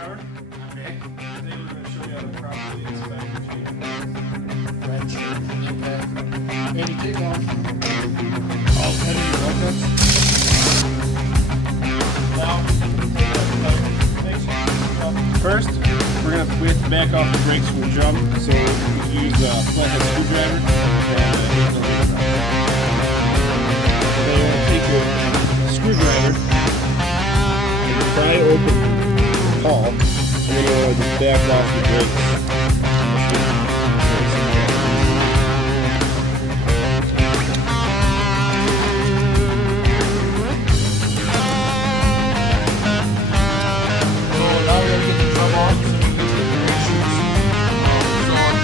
screwdriver. Okay. Today we're going to show you how to properly inspect the chain. Wrench, impact, and you take off all heavy roll cuts. Now, first, we have to back off the brakes from the jump, so we use a flathead screwdriver and handle it. Then you want to take your screwdriver and pry open the pawl, and then you want to just back off the brakes.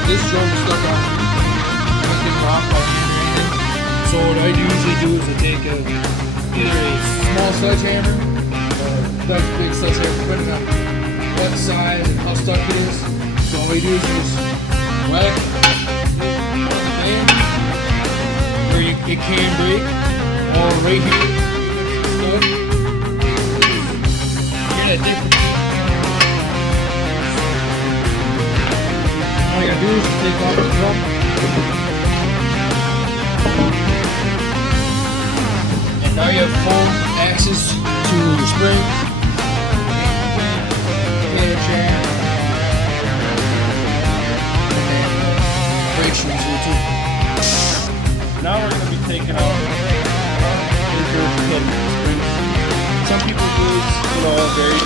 This drum is stuck on. So what I usually do is I take either a small sledgehammer or a big sledgehammer, depending on what size and how stuck it is. So all we do is just whack where it can break, or right here, stuck. Get a different. All you gotta do is take off the drum. And now you have full access to your spring. And brake shoes here too. Now we're going to be taking out anchor pin springs. Some people do it, very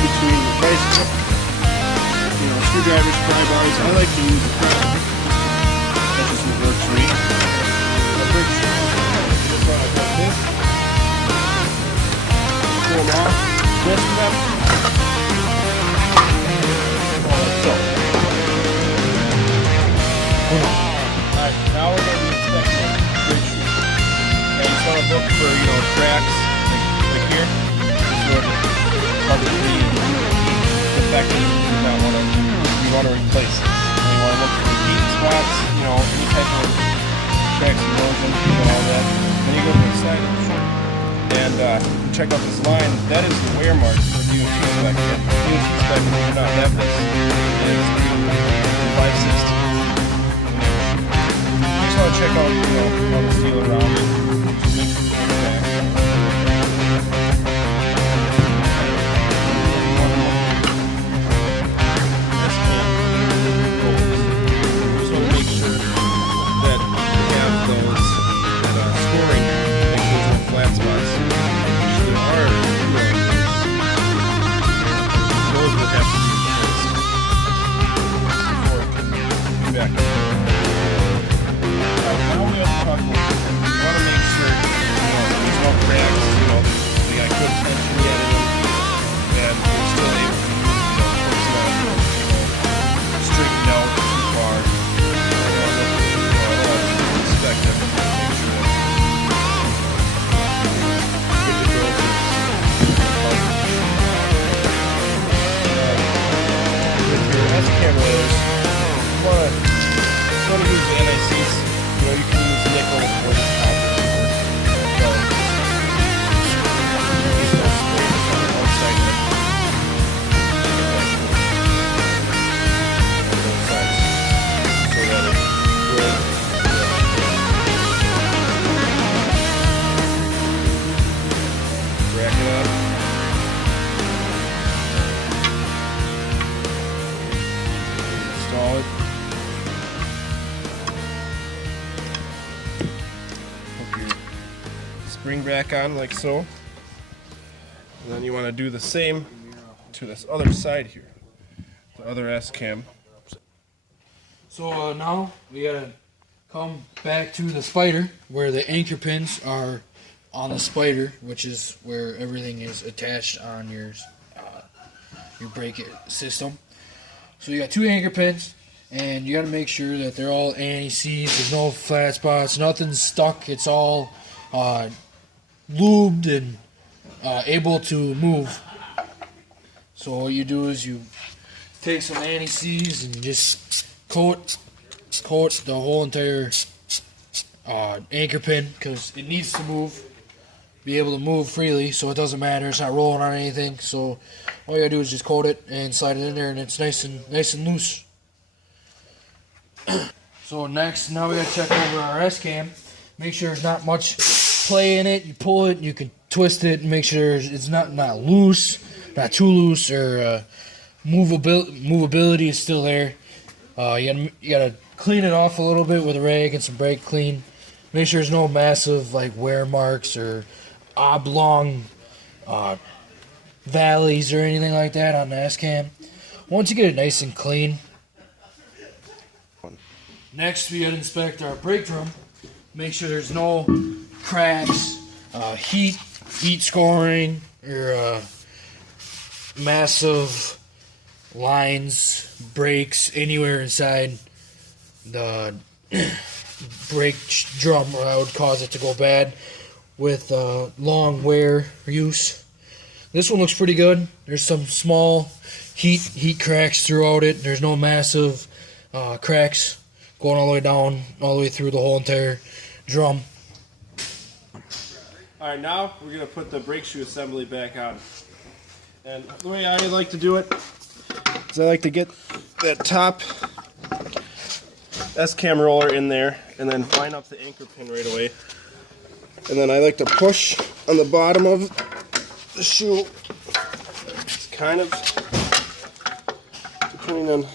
between the bicycle. Screwdrivers, pry bars. I like to use a pry bar. That just works for me. A brake shoe. Just like this. Pull them off. Twist them. Like so. Alright, now we're going to be inspecting the brake shoe. And you just want to look for, cracks like here. This would probably defective. You want to replace it. And you want to look for the heat spots, any type of cracks, erosion, all that. Then you go to the side of the shoe and check out this line. That is the wear mark for DOT inspection. DOT inspection do not have this. It is 560. You just want to check out, all the steel around it. Just make sure it's back. Spring back on like so, and then you want to do the same to this other side here, the other S-cam. So now we gotta come back to the spider where the anchor pins are on the spider, which is where everything is attached on your brake system. So you got two anchor pins, and you gotta make sure that they're all anti-seize. There's no flat spots, nothing's stuck. It's all lubed and able to move. So all you do is you take some anti-seize and you just coat the whole entire anchor pin, because it needs to move. be able to move freely, so it doesn't matter. It's not rolling on anything. So all you gotta do is just coat it and slide it in there, and it's nice and loose. So next, now we gotta check over our S-cam. Make sure there's not much play in it. You pull it, you can twist it, and make sure it's not loose, not too loose, or movability is still there. You gotta clean it off a little bit with a rag and some brake clean. Make sure there's no massive like wear marks or oblong valleys or anything like that on the S-cam. Once you get it nice and clean, next we gotta inspect our brake drum. Make sure there's no cracks, heat scoring, or massive lines, breaks anywhere inside the brake drum, or that would cause it to go bad with long wear use. This one looks pretty good. There's some small heat cracks throughout it. There's no massive cracks going all the way down, all the way through the whole entire drum. Alright, now we're going to put the brake shoe assembly back on. And the way I like to do it is I like to get that top S-cam roller in there and then line up the anchor pin right away. And then I like to push on the bottom of the shoe. It's kind of, depending on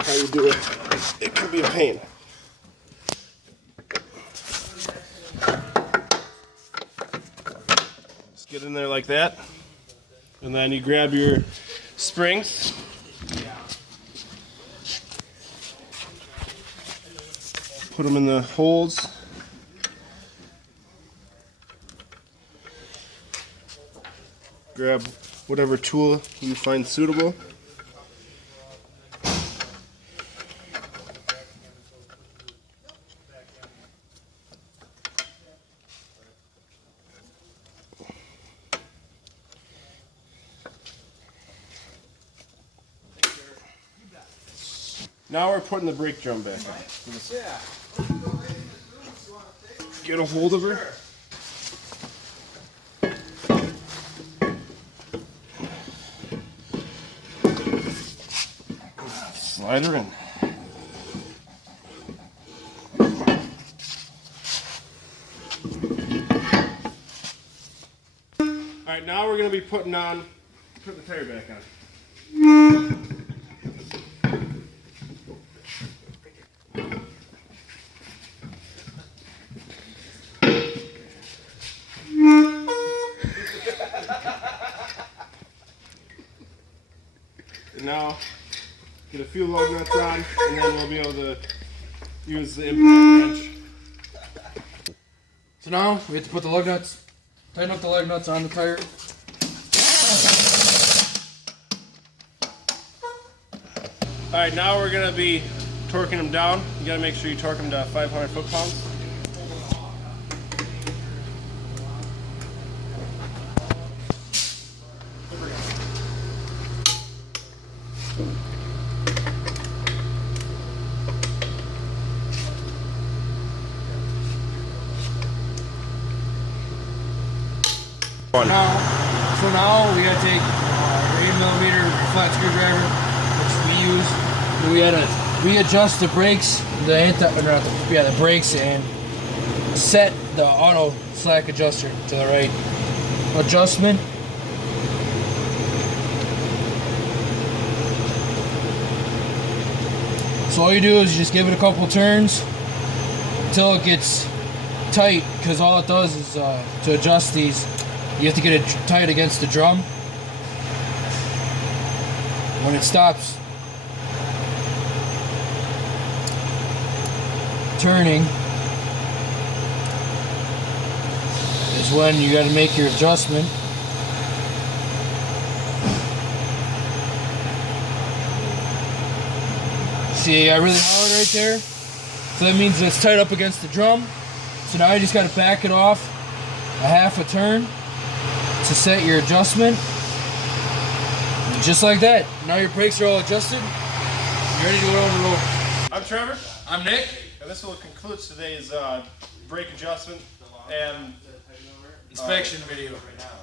how you do it, it can be a pain. Just get in there like that. And then you grab your springs. Put them in the holes. Grab whatever tool you find suitable. Now we're putting the brake drum back on. Get a hold of her. Slide her in. Alright, now we're going to be putting the tire back on. Now, get a few lug nuts on, and then we'll be able to use the impact wrench. So now we have to put the lug nuts, tighten up the lug nuts on the tire. Alright, now we're going to be torquing them down. You got to make sure you torque them to 500 foot-pounds. Now we gotta take our 8mm flat screwdriver, which we use. We gotta readjust the brakes, the brakes, and set the auto slack adjuster to the right adjustment. So all you do is you just give it a couple turns until it gets tight, because all it does is to adjust these, you have to get it tight against the drum. When it stops turning is when you got to make your adjustment. See, I really hard right there. So that means it's tight up against the drum. So now you just got to back it off a half a turn to set your adjustment. And just like that. Now your brakes are all adjusted. You're ready to go on the road. I'm Trevor. I'm Nick. And this will conclude today's brake adjustment and inspection video. Right now.